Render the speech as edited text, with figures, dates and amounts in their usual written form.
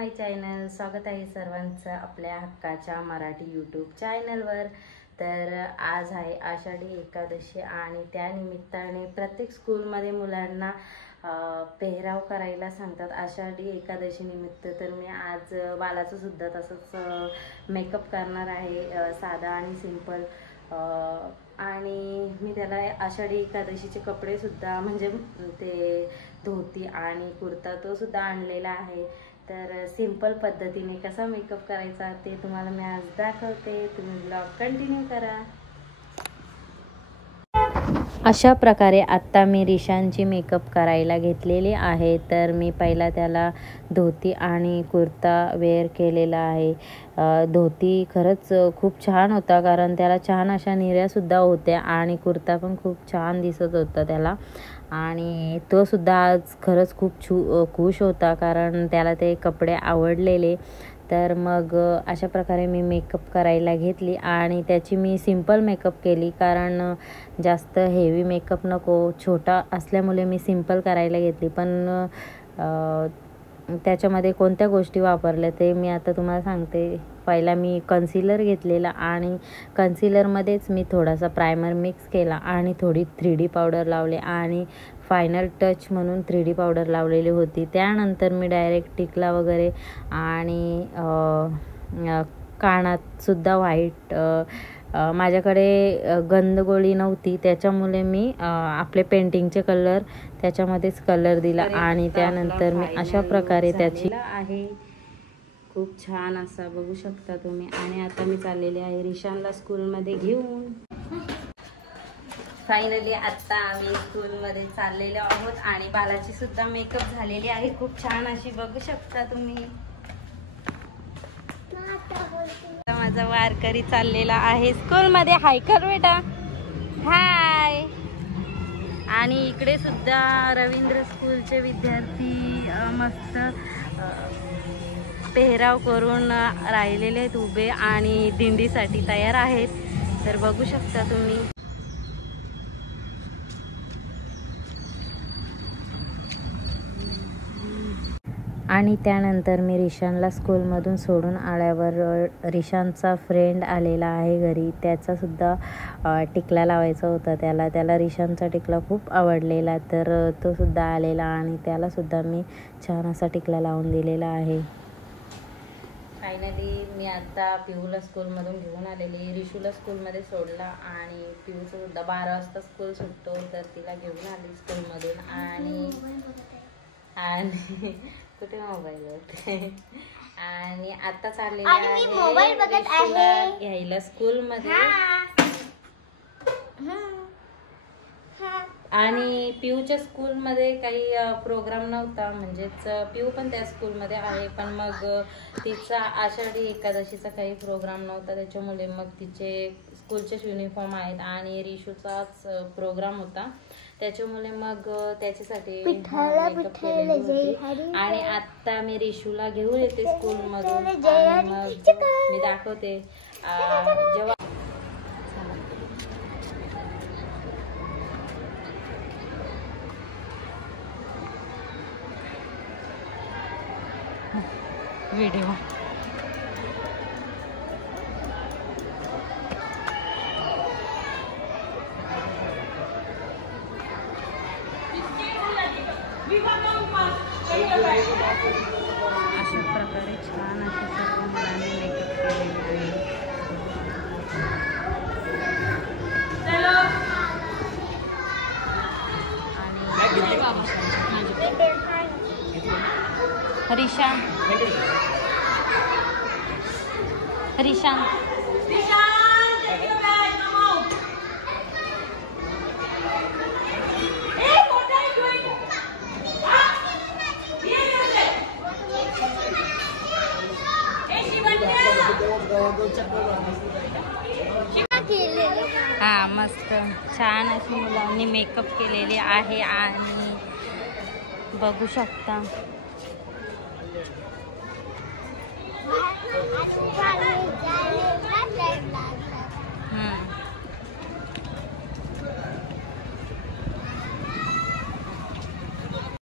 माय channel. स्वागत आहे सर्वांचं आपल्या हक्काच्या मराठी यूट्यूब चॅनलवर. तर आज आहे आषाढी एकादशी आणि त्या निमित्ताने प्रत्येक स्कूलमध्ये मुलांना पेहराव करायला सांगतात आषाढी एकादशी निमित्त. तर मी आज बालाचं सुद्धा तसंच मेकअप करणार आहे, साधा आणि सिंपल. आणि मी त्याला आषाढी एकादशीचे कपडे सुद्धा म्हणजे ते धोती आणि कुर्ता तो सुद्धा आणलेला आहे. तर सिंपल पद्धतीने कसा मेकअप करायचा ते तुम्हाला मी आज दाखवते. तुम्ही ब्लॉग कंटिन्यू करा. अशा प्रकारे आत्ता मी रिशांची मेकअप करायला घेतलेली आहे. तर मी पहिला त्याला धोती आणि कुर्ता वेअर केलेला आहे. धोती खरंच खूप छान होता, कारण त्याला छान अशा निर्यासुद्धा होत्या आणि कुर्ता पण खूप छान दिसत होता त्याला. आणि तो सुद्धा आज खरंच खूप खुश होता, कारण त्याला ते कपडे आवडलेले. तर मग अशा प्रकारे मी मेकअप करायला घेतली आणि त्याची मी सिंपल मेकअप केली, कारण जास्त हेवी मेकअप नको. छोटा असल्यामुळे मी सिंपल करायला घेतली. पण त्याच्यामध्ये कोणत्या गोष्टी वापरल्या ते मी आता तुम्हाला सांगते. पहिला मी कन्सिलर घेतलेला आणि कन्सिलरमध्येच मी थोडासा प्रायमर मिक्स केला आणि थोडी 3D पावडर लावले आणि फायनल टच म्हणून 3D पावडर लावलेली होती. त्यानंतर मी डायरेक्ट टिकला वगैरे आणि कानातसुद्धा व्हाईट. माझ्याकडे गंधगोळी नव्हती, त्याच्यामुळे मी आपले पेंटिंगचे कलर त्याच्यामध्येच कलर दिला आणि त्यानंतर मी अशा प्रकारे त्याची आहे. खूप छान असा बघू शकता तुम्ही. आणि आता मी चाललेले आहे रिशानला स्कूलमध्ये घेऊन. फायनली आत्ता आम्ही स्कूलमध्ये चाललेलो आहोत आणि बालाची सुद्धा मेकअप झालेली आहे, खूप छान अशी बघू शकता तुम्ही. माझा वारकरी चाललेला आहे स्कूलमध्ये. हाय कर बेटा, हाय. आणि इकडे सुद्धा रवींद्र स्कूलचे विद्यार्थी मस्त पेहराव करून राहिलेले आहेत उभे आणि दिंडीसाठी तयार आहेत. तर बघू शकता तुम्ही. आणि त्यानंतर मी रिशानला स्कूलमधून सोडून आल्यावर रिशानचा फ्रेंड आलेला आहे घरी. त्याचासुद्धा टिकला लावायचा होता त्याला रिशानचा टिकला खूप आवडलेला. तर तो सुद्धा आलेला आणि त्यालासुद्धा मी छान असा टिकला लावून दिलेला आहे. फायनली मी आता पिऊला स्कूलमधून घेऊन आलेली. रिशूला स्कूलमध्ये सोडला आणि पिऊचं सुद्धा 12 वाजता स्कूल सुटतो, तर तिला घेऊन आली स्कूलमधून. आणि कुठे मोबाईल होते आणि आता चाललेली आहे घ्यायला स्कूलमध्ये. आणि पिऊच्या स्कूलमध्ये काही प्रोग्राम नव्हता, म्हणजेच पिऊ पण त्या स्कूलमध्ये आहे, पण मग तिचा आषाढी एकादशीचा काही प्रोग्राम नव्हता. त्याच्यामुळे मग तिचे स्कूलचेच युनिफॉर्म आहेत आणि रिशूचाच प्रोग्राम होता, त्याच्यामुळे मग त्याच्यासाठी मेकअप केलेली होती. आणि आता मी रिशूला घेऊन येते स्कूलमधून आणि मग मी दाखवते जेव्हा व्हिडिओ. अशा प्रकारे छान अशा सर्व मुलांनी मेकअप केलेला आहे. रिशान रिशान हा मस्त छान अशी मुलांनी मेकअप केलेले आहे आणि बघू शकता.